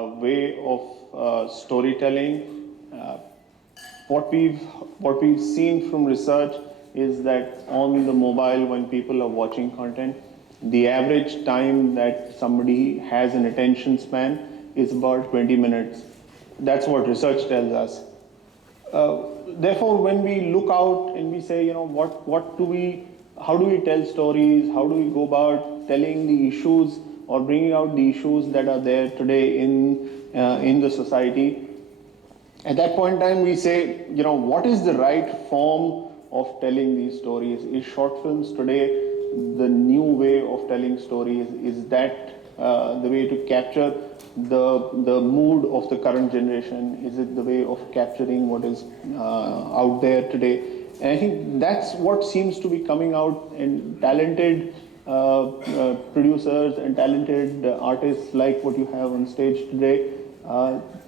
way of storytelling. Uh, what we've seen from research is that on the mobile, when people are watching content, the average time that somebody has an attention span is about 20 minutes. That's what research tells us. Therefore, when we look out and we say, how do we tell stories? How do we go about telling the issues or bringing out the issues that are there today in the society? At that point in time, we say, what is the right form of telling these stories? Is short films today the new way of telling stories? Is that the way to capture the mood of the current generation? Is it the way of capturing what is out there today? And I think that's what seems to be coming out in talented producers and talented artists like what you have on stage today.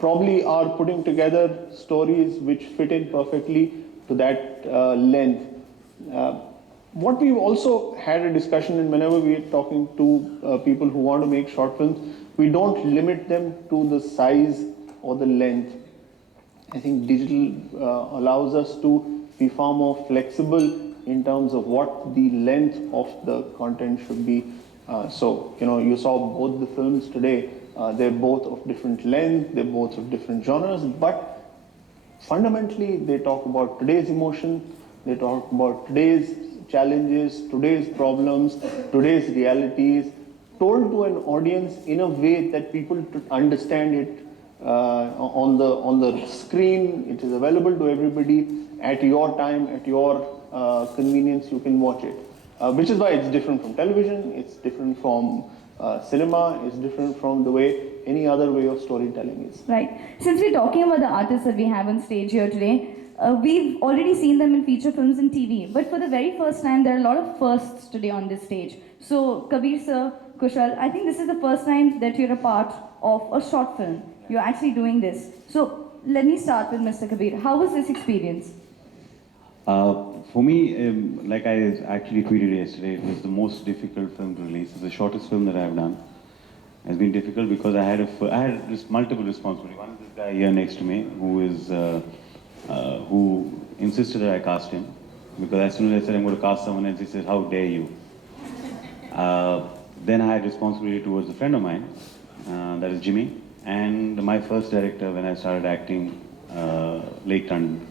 Probably are putting together stories which fit in perfectly to that length. What we've also had a discussion, and whenever we're talking to people who want to make short films, we don't limit them to the size or the length. I think digital allows us to be far more flexible in terms of what the length of the content should be. You saw both the films today. They're both of different length, they're both of different genres, but fundamentally they talk about today's emotion, they talk about today's challenges, today's problems, today's realities, told to an audience in a way that people understand it on the screen. It is available to everybody at your time, at your convenience. You can watch it, which is why it's different from television, it's different from cinema, is different from the way any other way of storytelling is. Right. Since we're talking about the artists that we have on stage here today, we've already seen them in feature films and TV, but for the very first time, there are a lot of firsts today on this stage. So, Kabir sir, Kushal, I think this is the first time that you're a part of a short film. You're actually doing this. So, let me start with Mr. Kabir. How was this experience? For me, like I actually tweeted yesterday, it was the most difficult film to release. It's the shortest film that I've done. It's been difficult because I had multiple responsibilities. One is this guy here next to me, who insisted that I cast him, because as soon as I said I'm going to cast someone else, he said, "How dare you?" Then I had responsibility towards a friend of mine, that is Jimmy, and my first director when I started acting, Lake Tandon.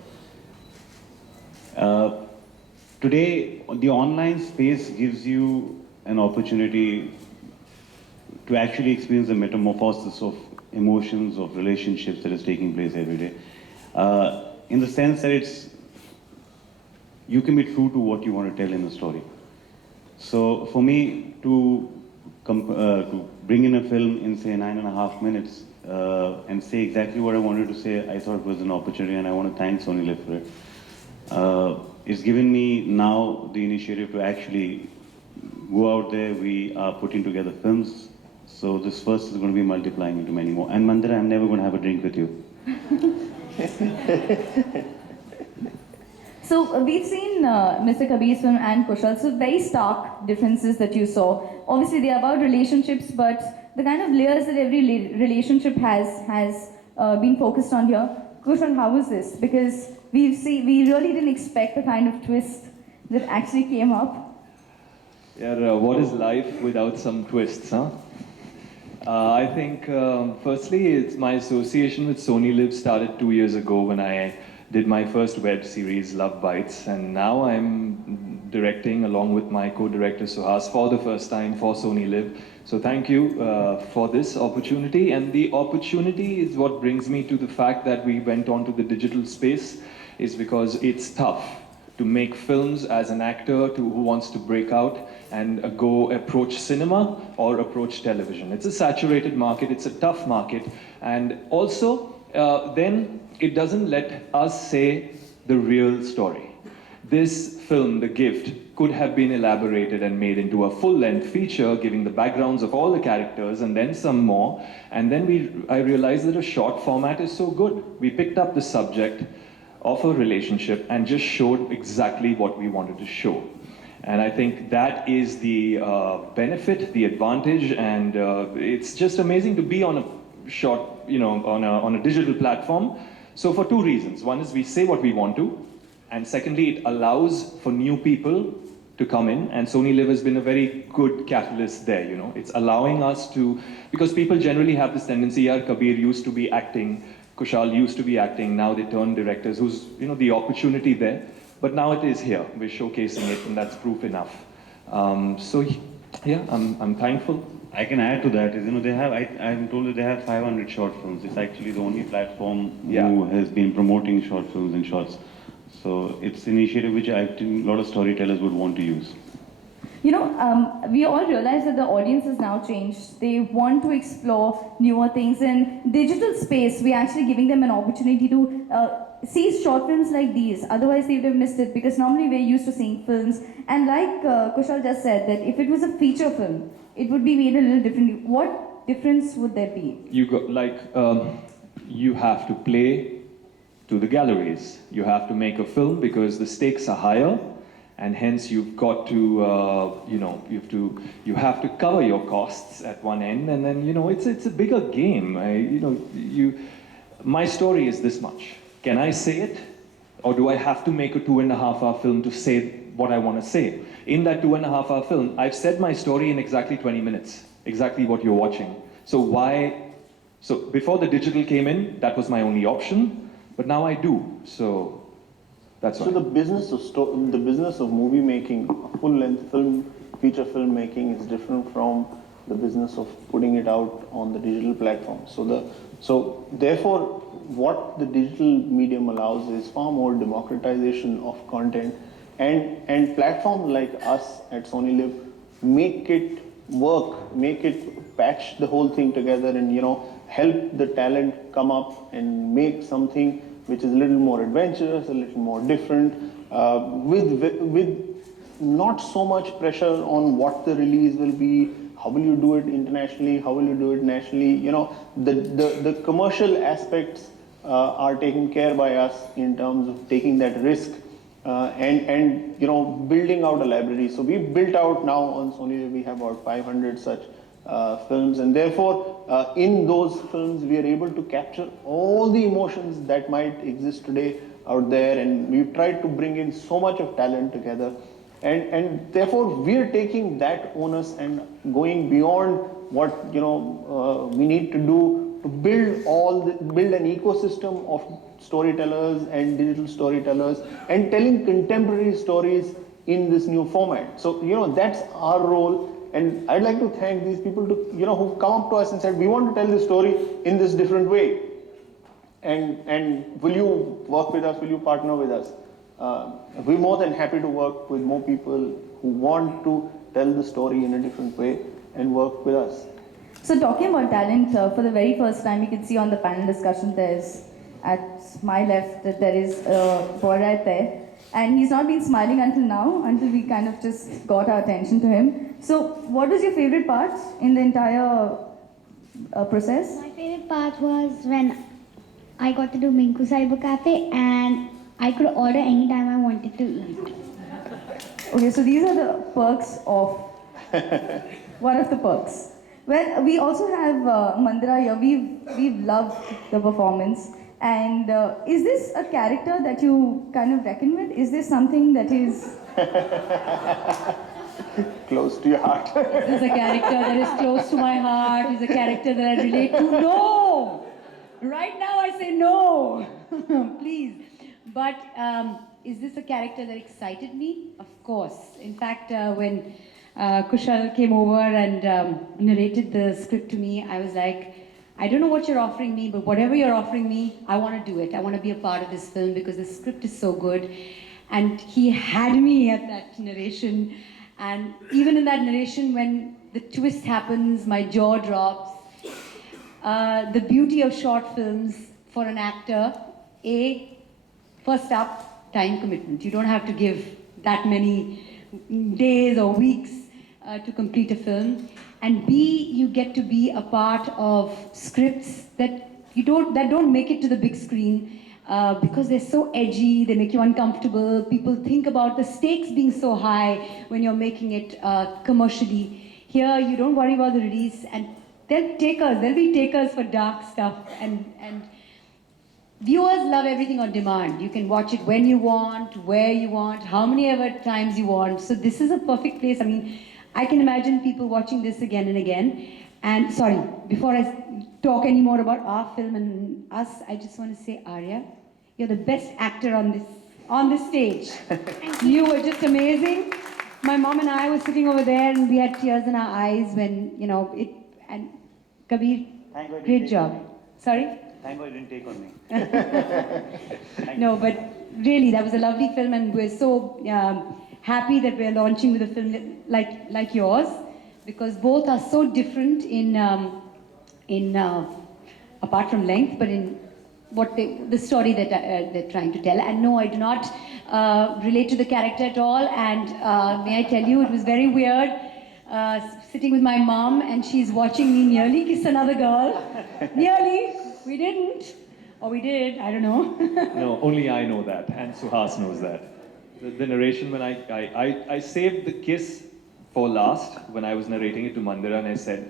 Today, the online space gives you an opportunity to actually experience the metamorphosis of emotions, of relationships that is taking place every day. In the sense that you can be true to what you want to tell in the story. So for me to bring in a film in say 9.5 minutes and say exactly what I wanted to say, I thought it was an opportunity, and I want to thank SonyLiv for it. It's given me now the initiative to actually go out there. We are putting together films. So this first is going to be multiplying into many more. And Mandira, I'm never going to have a drink with you. So we've seen Mr. Kabir's film and Kushal, so very stark differences that you saw. Obviously they're about relationships, but the kind of layers that every relationship has been focused on here. Kushal, how was this? Because we really didn't expect the kind of twist that actually came up. Yeah, what is life without some twists, huh? I think, firstly, it's my association with SonyLiv started 2 years ago when I did my first web series, Love Bites, and now I'm directing along with my co-director Suhas for the first time for SonyLiv. So thank you for this opportunity, and the opportunity is what brings me to the fact that we went on to the digital space, is because it's tough to make films as an actor who wants to break out and go approach cinema or approach television. It's a saturated market, it's a tough market, and also then it doesn't let us say the real story. This film, The Gift, could have been elaborated and made into a full-length feature, giving the backgrounds of all the characters and then some more, and then I realized that a short format is so good. We picked up the subject of a relationship and just showed exactly what we wanted to show. And I think that is the benefit, the advantage, and it's just amazing to be on shot, on a digital platform. So for two reasons. One is we say what we want to, and secondly, it allows for new people to come in, and SonyLiv has been a very good catalyst there, It's allowing us to, because people generally have this tendency, Kabir used to be acting, Kushal used to be acting, now they turn directors, who's, the opportunity there. But now it is here, we're showcasing it, and that's proof enough. So, yeah, I'm thankful. I can add to that is, I'm told that they have 500 short films. It's actually the only platform who has been promoting short films and shorts. So it's an initiative which I think a lot of storytellers would want to use. We all realize that the audience has now changed. They want to explore newer things. In digital space, we're actually giving them an opportunity to see short films like these. Otherwise, they would have missed it, because normally we're used to seeing films. And like Kushal just said, that if it was a feature film, it would be made a little differently. What difference would there be? You have to play to the galleries. You have to make a film because the stakes are higher, and hence you've got to, you have to cover your costs at one end, and then it's a bigger game. My story is this much. Can I say it, or do I have to make a 2.5-hour film to say what I want to say? In that 2.5-hour film, I've said my story in exactly 20 minutes, exactly what you're watching. So before the digital came in, that was my only option, but now I do. So that's why. So the business of movie making, full-length film, feature film making is different from the business of putting it out on the digital platform. So therefore, what the digital medium allows is far more democratization of content, and platforms like us at SonyLiv make it work, make it patch the whole thing together, and help the talent come up and make something which is a little more adventurous, a little more different, with not so much pressure on what the release will be, how will you do it internationally, how will you do it nationally. The commercial aspects are taken care by us in terms of taking that risk and building out a library. So we've built out now on SonyLiv, we have about 500 such films, and therefore in those films we are able to capture all the emotions that might exist today out there, and we've tried to bring in so much of talent together, and therefore we're taking that onus and going beyond what we need to do to build an ecosystem of storytellers and digital storytellers and telling contemporary stories in this new format. So that's our role. And I'd like to thank these people who've come up to us and said, we want to tell this story in this different way. And will you work with us? Will you partner with us? We're more than happy to work with more people who want to tell the story in a different way and work with us. So talking about talent, for the very first time, you can see on the panel discussion, there's at my left that there is a boy right there. And he's not been smiling until now, until we kind of just got our attention to him. So what was your favorite part in the entire process? My favorite part was when I got to do Minku Cyber Cafe and I could order anytime I wanted to eat. Okay, so these are the perks of one of the perks. Well, we also have Mandira here. We've loved the performance. And is this a character that you kind of reckon with? Is this something that is close to your heart? This is a character that is close to my heart. He's a character that I relate to. No! Right now I say no. Please. But is this a character that excited me? Of course. In fact, when Kushal came over and narrated the script to me, I was like, I don't know what you're offering me, but whatever you're offering me, I want to do it. I want to be a part of this film because the script is so good. And he had me at that narration. And even in that narration, when the twist happens, my jaw drops. The beauty of short films for an actor, first up, time commitment. You don't have to give that many days or weeks to complete a film. And B, you get to be a part of scripts that don't make it to the big screen because they're so edgy, they make you uncomfortable. People think about the stakes being so high when you're making it commercially. Here, you don't worry about the release, and They'll take us. They'll be takers for dark stuff, and viewers love everything on demand. You can watch it when you want, where you want, how many ever times you want. So this is a perfect place. I mean, I can imagine people watching this again and again. And sorry, before I talk any more about our film and us, I just want to say, Arya, you're the best actor on this stage. You were just amazing. My mom and I were sitting over there, and we had tears in our eyes when it. And Kabir, Thank God you great didn't job. take on me. Sorry. Thank God you didn't take on me. No, but really, that was a lovely film, and we're so happy that we're launching with a film like yours, because both are so different in apart from length, but in the story that they're trying to tell. And no, I do not relate to the character at all. And may I tell you, it was very weird. Sitting with my mom, and she's watching me nearly kiss another girl. Nearly. We didn't. Or we did, I don't know. No, only I know that, and Suhas knows that. The narration, when I saved the kiss for last, when I was narrating it to Mandira, and I said,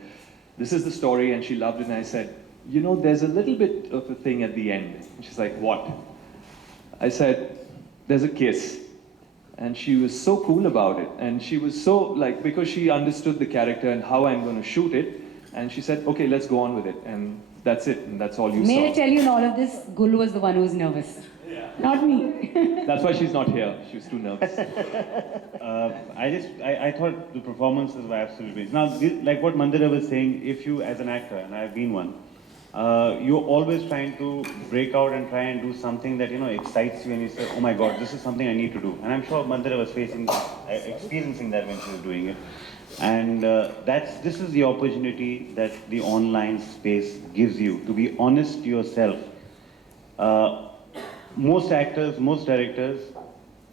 this is the story, and she loved it, and I said, there's a little bit of a thing at the end. And she's like, what? I said, there's a kiss. And she was so cool about it, and she was so, because she understood the character and how I'm going to shoot it, and she said, okay, let's go on with it. And that's it, and that's all you May saw. I tell you, in all of this, Gul was the one who was nervous. Yeah. Not me. That's why she's not here. She was too nervous. I thought the performances were absolutely great. Now, like what Mandira was saying, if you as an actor, and I've been one, you're always trying to break out and try and do something that excites you, and you say, oh my God, this is something I need to do. And I'm sure Mandira was experiencing that when she was doing it. And this is the opportunity that the online space gives you to be honest to yourself. Most actors, most directors,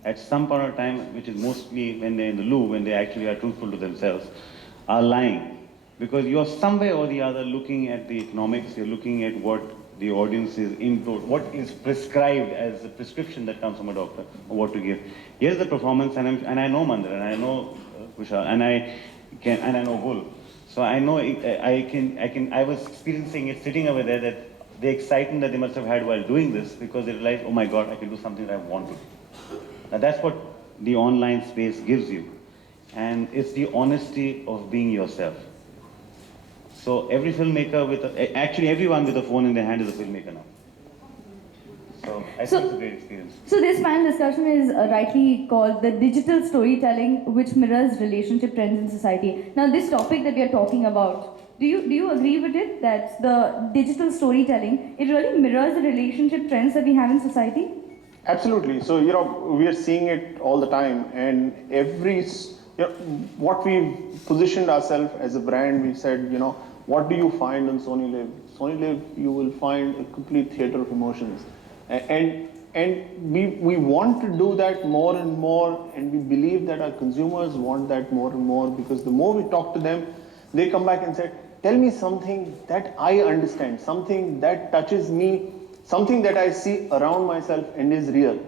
at some point of time, which is mostly when they're in the loo, when they actually are truthful to themselves, are lying. Because you're somewhere or the other looking at the economics, you're looking at what the audience is into, what is prescribed as a prescription that comes from a doctor, or what to give. Here's the performance, and I know Mandira, and I know Kushal, and I know Gul. So I know I was experiencing it sitting over there, that the excitement that they must have had while doing this, because they realized, oh my God, I can do something that I want to do. Now that's what the online space gives you. And it's the honesty of being yourself. So every filmmaker actually everyone with a phone in their hand is a filmmaker now. So I think it's a great experience. So this panel discussion is rightly called the digital storytelling which mirrors relationship trends in society. Now this topic that we are talking about, do you agree with it, that the digital storytelling, it really mirrors the relationship trends that we have in society? Absolutely. So, we are seeing it all the time, and what we've positioned ourselves as a brand, we said, what do you find on SonyLiv? SonyLiv, you will find a complete theater of emotions. And we want to do that more and more, and we believe that our consumers want that more and more, because the more we talk to them, they come back and say, tell me something that I understand, something that touches me, something that I see around myself and is real.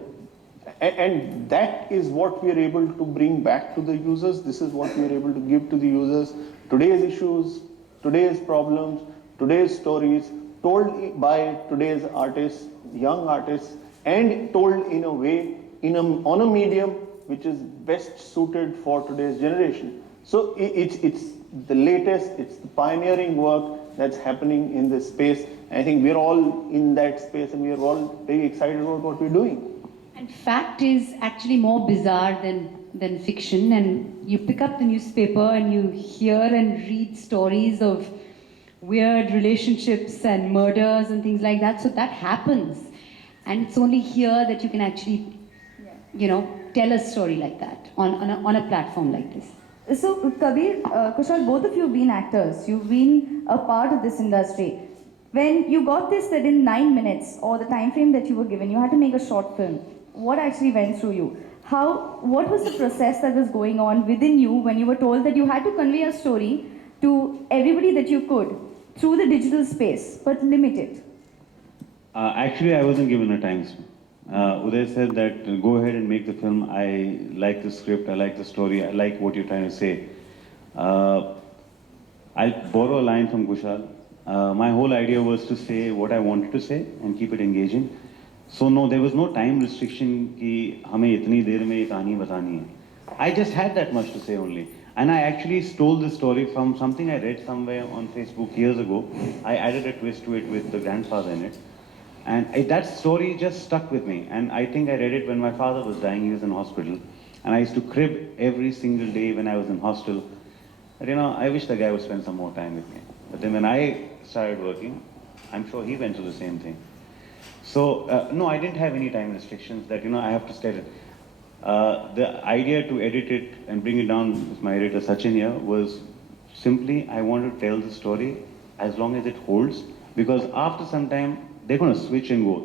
And that is what we are able to bring back to the users. This is what we are able to give to the users. Today's issues, today's problems, today's stories, told by today's artists, young artists, and told in a way, on a medium which is best suited for today's generation. So it's the latest, it's the pioneering work that's happening in this space. And I think we're all in that space, and we are all very excited about what we're doing. And fact is actually more bizarre than fiction. And you pick up the newspaper and you hear and read stories of weird relationships and murders and things like that. So that happens. And it's only here that you can actually, tell a story like that on a platform like this. So Kabir, Kushal, both of you have been actors. You've been a part of this industry. When you got this that in 9 minutes, or the time frame that you were given, you had to make a short film. What actually went through you? What was the process that was going on within you when you were told that you had to convey a story to everybody that you could through the digital space, but limit it? Actually, I wasn't given a time. Uday said that go ahead and make the film. I like the script, I like the story, I like what you're trying to say. I'll borrow a line from Kushal. My whole idea was to say what I wanted to say and keep it engaging. So no, there was no time restriction कि हमें इतनी देर में ये कहानी बतानी है. I just had that much to say only. And I actually stole this story from something I read somewhere on Facebook years ago. I added a twist to it with the grandfather in it. And that story just stuck with me. And I think I read it when my father was dying. He was in hospital. And I used to crib every single day when I was in hostel. But you know, I wish the guy would spend some more time with me. But then when I started working, I'm sure he went through the same thing. So, no, I didn't have any time restrictions that, you know, I have to stay. The idea to edit it and bring it down with my editor Sachin here was simply I want to tell the story as long as it holds, because after some time they're going to switch and go.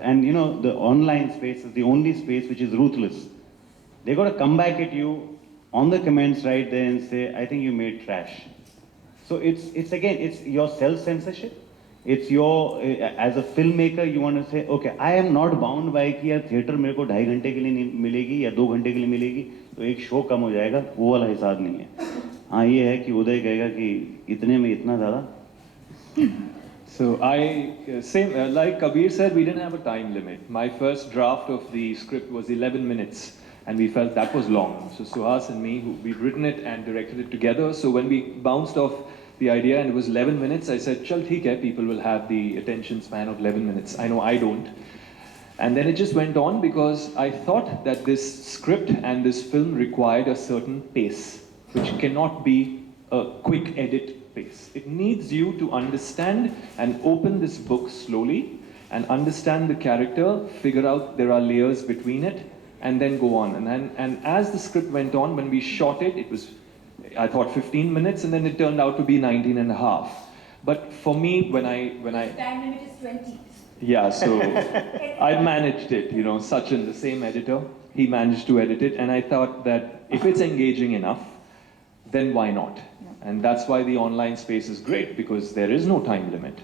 And you know, the online space is the only space which is ruthless. They got to come back at you on the comments right there and say, I think you made trash. So it's again, it's your self-censorship. It's your, as a filmmaker, you want to say, okay, I am not bound by कि यार theater मेरे को 2.5 घंटे के लिए नहीं मिलेगी या 2 घंटे के लिए मिलेगी, तो एक शो कम हो जाएगा, वो वाला हिसाब नहीं है. हाँ ये है कि उदय कहेगा कि इतने में इतना ज़्यादा. So same like Kabir said, we didn't have a time limit. My first draft of the script was 11 minutes, and we felt that was long. So Suhas and me, we'd written it and directed it together. So when we bounced off the idea and it was 11 minutes, I said, chal theek hai, people will have the attention span of 11 minutes. I know I don't. And then it just went on because I thought that this script and this film required a certain pace, which cannot be a quick edit pace. It needs you to understand and open this book slowly and understand the character, figure out there are layers between it, and then go on. And as the script went on, when we shot it, it was, I thought 15 minutes, and then it turned out to be 19 and a half. But for me, when I Time limit is 20. yeah, so I managed it, you know, Sachin, the same editor, he managed to edit it, and I thought that if it's engaging enough, then why not? And that's why the online space is great, because there is no time limit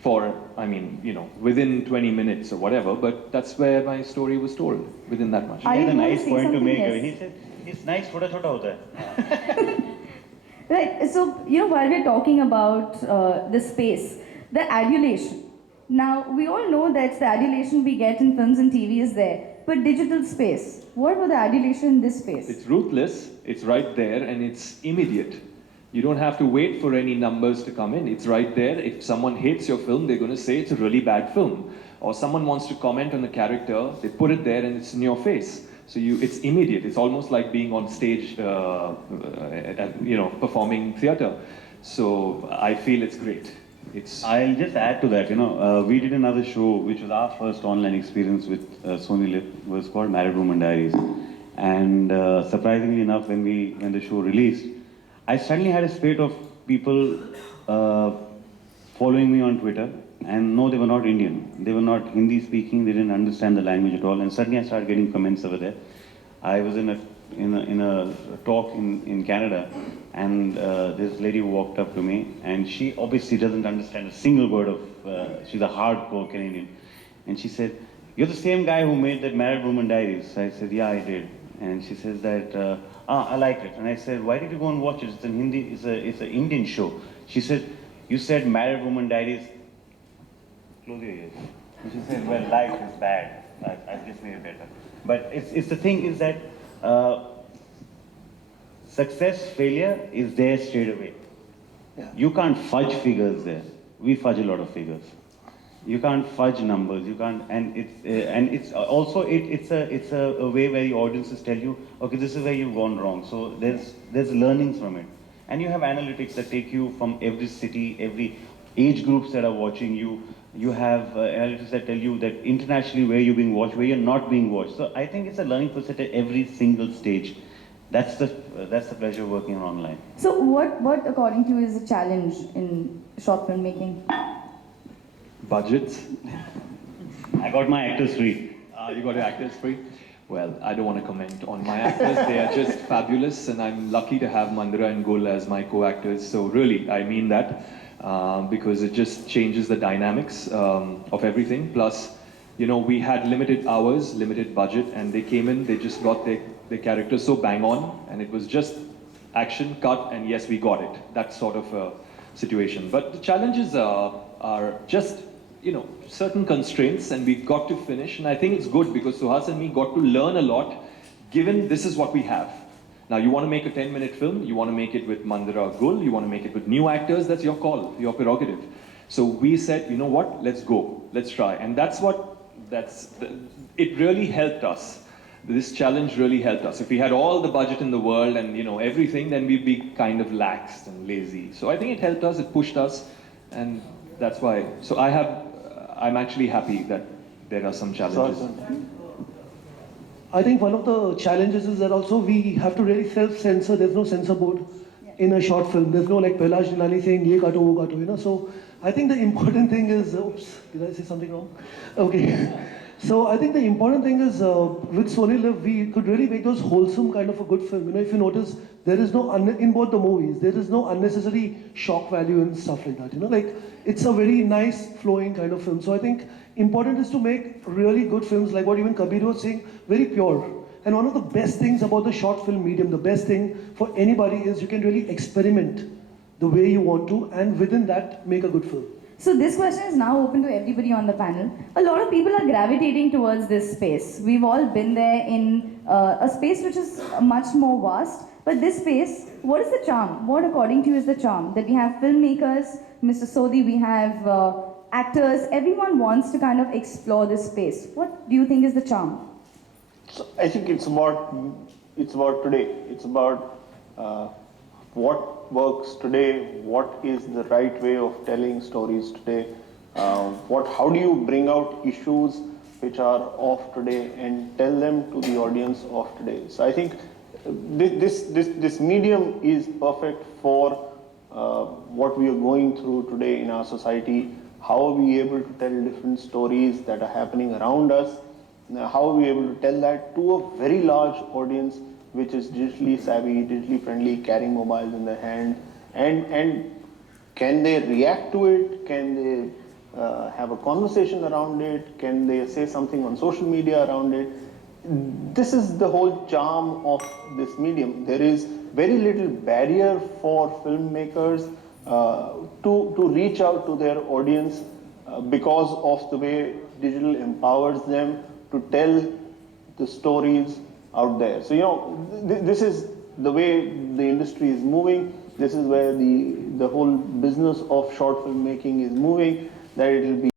for, I mean, you know, within 20 minutes or whatever, but that's where my story was told, within that much. I He had a want to nice say point to something, make. yes. He said, it's nice, छोटा छोटा होता है. Right, so, you know, while we're talking about the space, the adulation. Now, we all know that the adulation we get in films and TV is there, but digital space, what about the adulation in this space? It's ruthless, it's right there, and it's immediate. You don't have to wait for any numbers to come in. It's right there. If someone hates your film, they're going to say it's a really bad film. Or someone wants to comment on a character, they put it there and it's in your face. So it's immediate. It's almost like being on stage, you know, performing theater. So I feel it's great. I'll just add to that, you know, we did another show which was our first online experience with SonyLiv. It was called Married Woman Diaries. And surprisingly enough, when the show released, I suddenly had a spate of people following me on Twitter. And no, they were not Indian. They were not Hindi speaking. They didn't understand the language at all. And suddenly I started getting comments over there. I was in a talk in Canada, and this lady walked up to me, and she obviously doesn't understand a single word of. She's a hardcore Canadian, and she said, "You're the same guy who made that Married Woman Diaries." I said, "Yeah, I did." And she says that, I liked it. And I said, "Why did you go and watch it? It's in Hindi. It's an Indian show." She said, "You said Married Woman Diaries." Close your ears. And she said, "Well, life is bad. I just made it better." But it's the thing is that success, failure is there straight away. Yeah. You can't fudge figures there. We fudge a lot of figures. You can't fudge numbers. You can't, and it's also it's a way where the audiences tell you, okay, this is where you've gone wrong. So there's learnings from it, and you have analytics that take you from every city, every age groups that are watching you. You have analytics that tell you that internationally where you're being watched, where you're not being watched. So I think it's a learning process at every single stage. That's the pleasure of working online. So what according to you is a challenge in short film making? Budgets. I got my actors free. You got your actors free? Well, I don't want to comment on my actors. They are just fabulous, and I'm lucky to have Mandira and Gul as my co-actors. So really, I mean that. Because it just changes the dynamics of everything. Plus, you know, we had limited hours, limited budget, and they came in, they just got their characters so bang on, and it was just action, cut, and yes, we got it. That sort of a situation. But the challenges are just, certain constraints, and we got to finish. And I think it's good because Suhas and me got to learn a lot, given this is what we have. Now, you want to make a 10-minute film, you want to make it with Mandira Gul, you want to make it with new actors, that's your call, your prerogative. So we said, you know what, let's go, let's try. And it really helped us. This challenge really helped us. If we had all the budget in the world and everything, then we'd be kind of lax and lazy. So I think it helped us, it pushed us, and that's why. So I'm actually happy that there are some challenges. I think one of the challenges is that also we have to really self-censor. There's no censor board in a short film. There's no like Pehla Jilani saying ye kato, wo kato, So I think the important thing is, oops, did I say something wrong? Okay. So I think the important thing is with SonyLiv, we could really make those wholesome kind of a good film. If you notice, there is no, in both the movies, there is no unnecessary shock value and stuff like that. Like it's a very nice flowing kind of film. So I think important is to make really good films, like what even Kabir was saying, very pure. And one of the best things about the short film medium, the best thing for anybody is you can really experiment the way you want to, and within that, make a good film. So this question is now open to everybody on the panel. A lot of people are gravitating towards this space. We've all been there in a space which is much more vast. But this space, what is the charm? What according to you is the charm? That we have filmmakers, Mr. Sodhi, we have actors, everyone wants to kind of explore this space. What do you think is the charm? So I think it's about today. It's about what works today, what is the right way of telling stories today, how do you bring out issues which are of today and tell them to the audience of today. So I think this medium is perfect for what we are going through today in our society. How are we able to tell different stories that are happening around us? How are we able to tell that to a very large audience which is digitally savvy, digitally friendly, carrying mobiles in their hand, and can they react to it? Can they have a conversation around it? Can they say something on social media around it? This is the whole charm of this medium. There is very little barrier for filmmakers to reach out to their audience because of the way digital empowers them to tell the stories out there. So, this is the way the industry is moving. This is where the whole business of short filmmaking is moving, that it will be